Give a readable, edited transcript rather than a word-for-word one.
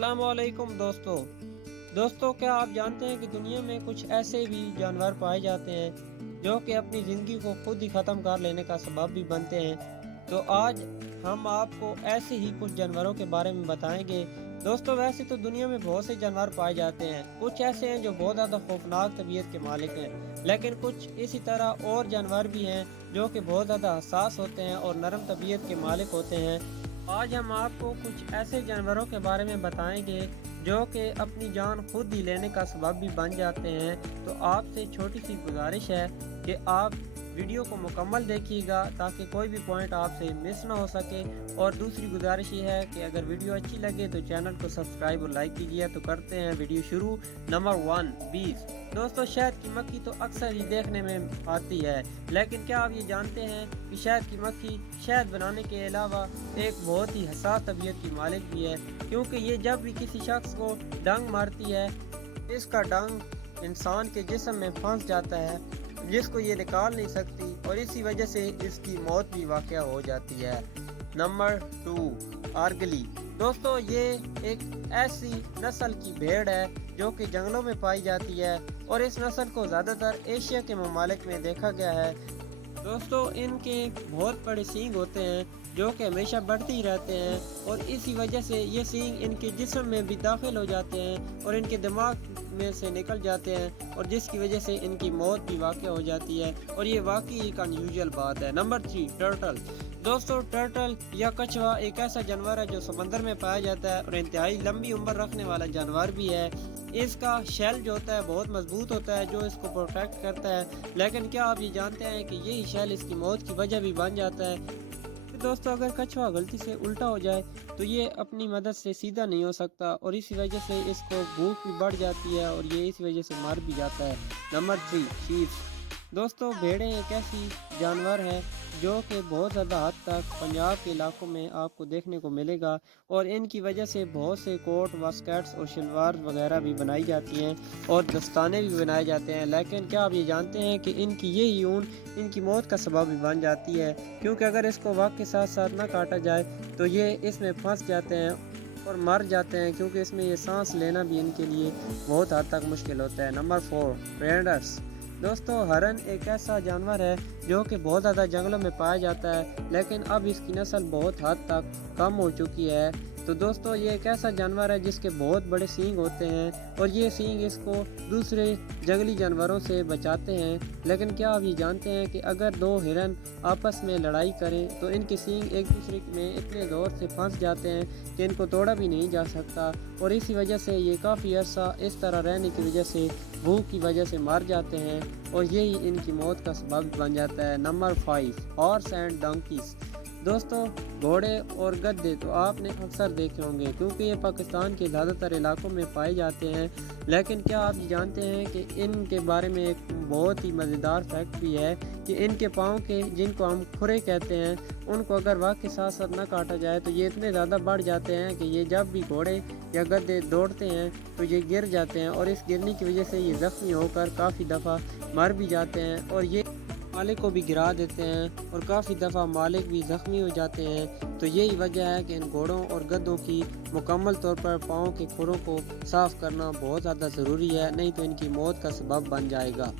अस्सलाम वालेकुम दोस्तों क्या आप जानते हैं कि दुनिया में कुछ ऐसे भी जानवर पाए जाते हैं जो कि अपनी ज़िंदगी को खुद ही ख़त्म कर लेने का सबब भी बनते हैं। तो आज हम आपको ऐसे ही कुछ जानवरों के बारे में बताएंगे। दोस्तों वैसे तो दुनिया में बहुत से जानवर पाए जाते हैं, कुछ ऐसे हैं जो बहुत ज़्यादा खौफनाक तबीयत के मालिक हैं, लेकिन कुछ इसी तरह और जानवर भी हैं जो कि बहुत ज़्यादा हसास होते हैं और नरम तबीयत के मालिक होते हैं। आज हम आपको कुछ ऐसे जानवरों के बारे में बताएंगे जो कि अपनी जान खुद ही लेने का सबब भी बन जाते हैं। तो आपसे छोटी सी गुजारिश है कि आप वीडियो को मुकम्मल देखिएगा ताकि कोई भी पॉइंट आपसे मिस ना हो सके। और दूसरी गुजारिश ये है कि अगर वीडियो अच्छी लगे तो चैनल को सब्सक्राइब और लाइक कीजिए। तो करते हैं वीडियो शुरू। नंबर 1, बीज। दोस्तों शहद की मक्खी तो अक्सर ही देखने में आती है, लेकिन क्या आप ये जानते हैं कि शहद की मक्खी शहद बनाने के अलावा एक बहुत ही हसास तबीयत की मालिक भी है, क्योंकि ये जब भी किसी शख्स को डंक मारती है इसका डंक इंसान के जिस्म में फंस जाता है जिसको ये निकाल नहीं सकती और इसी वजह से इसकी मौत भी वाक़या हो जाती है। नंबर 2, आर्गली। दोस्तों ये एक ऐसी नस्ल की भेड़ है जो कि जंगलों में पाई जाती है और इस नस्ल को ज़्यादातर एशिया के ममालिक में देखा गया है। दोस्तों इनके बहुत बड़े सींग होते हैं जो कि हमेशा बढ़ते ही रहते हैं और इसी वजह से ये सींग इनके जिस्म में भी दाखिल हो जाते हैं और इनके दिमाग में से निकल जाते हैं और जिसकी वजह से इनकी मौत भी वाक़या हो जाती है और ये वाकई एक अनयूजुअल बात है। Number 3, turtle. दोस्तों टर्टल या कछुआ एक ऐसा जानवर है जो समंदर में पाया जाता है और इंतहाई लंबी उम्र रखने वाला जानवर भी है। इसका शेल जो होता है बहुत मजबूत होता है जो इसको प्रोटेक्ट करता है, लेकिन क्या आप ये जानते हैं कि यही शेल इसकी मौत की वजह भी बन जाता है। दोस्तों अगर कछुआ गलती से उल्टा हो जाए तो ये अपनी मदद से सीधा नहीं हो सकता और इसी वजह से इसको भूख भी बढ़ जाती है और ये इसी वजह से मर भी जाता है। Number 3, sheep. दोस्तों भेड़ें एक ऐसी जानवर है जो कि बहुत ज़्यादा हद तक पंजाब के इलाकों में आपको देखने को मिलेगा और इनकी वजह से बहुत से कोट वास्केट्स और शलवार वगैरह भी बनाई जाती हैं और दस्ताने भी बनाए जाते हैं। लेकिन क्या आप ये जानते हैं कि इनकी यही ऊन इनकी मौत का सबब भी बन जाती है, क्योंकि अगर इसको वक्त के साथ साथ ना काटा जाए तो ये इसमें फंस जाते हैं और मर जाते हैं, क्योंकि इसमें ये सांस लेना भी इनके लिए बहुत हद तक मुश्किल होता है। Number 4, renders. दोस्तों हरन एक ऐसा जानवर है जो कि बहुत ज़्यादा जंगलों में पाया जाता है, लेकिन अब इसकी नस्ल बहुत हद तक कम हो चुकी है। तो दोस्तों ये एक ऐसा जानवर है जिसके बहुत बड़े सींग होते हैं और ये सींग इसको दूसरे जंगली जानवरों से बचाते हैं। लेकिन क्या आप ये जानते हैं कि अगर 2 हिरन आपस में लड़ाई करें तो इनके सींग एक दूसरे में इतने ज़ोर से फंस जाते हैं कि इनको तोड़ा भी नहीं जा सकता और इसी वजह से ये काफ़ी अर्सा इस तरह रहने की वजह से भूख की वजह से मर जाते हैं और यही इनकी मौत का सबब बन जाता है। Number 5, horse and donkeys. दोस्तों घोड़े और गधे तो आपने अक्सर देखे होंगे क्योंकि ये पाकिस्तान के ज़्यादातर इलाकों में पाए जाते हैं, लेकिन क्या आप जानते हैं कि इनके बारे में एक बहुत ही मज़ेदार फैक्ट भी है कि इनके पाँव के जिनको हम खुरे कहते हैं उनको अगर वक्त के साथ साथ न काटा जाए तो ये इतने ज़्यादा बढ़ जाते हैं कि ये जब भी घोड़े या गधे दौड़ते हैं तो ये गिर जाते हैं और इस गिरने की वजह से ये ज़ख्मी होकर काफ़ी दफ़ा मर भी जाते हैं और ये मालिक को भी गिरा देते हैं और काफ़ी दफ़ा मालिक भी ज़ख्मी हो जाते हैं। तो यही वजह है कि इन घोड़ों और गधों की मुकम्मल तौर पर पाँव के खुरों को साफ़ करना बहुत ज़्यादा ज़रूरी है, नहीं तो इनकी मौत का सबब बन जाएगा।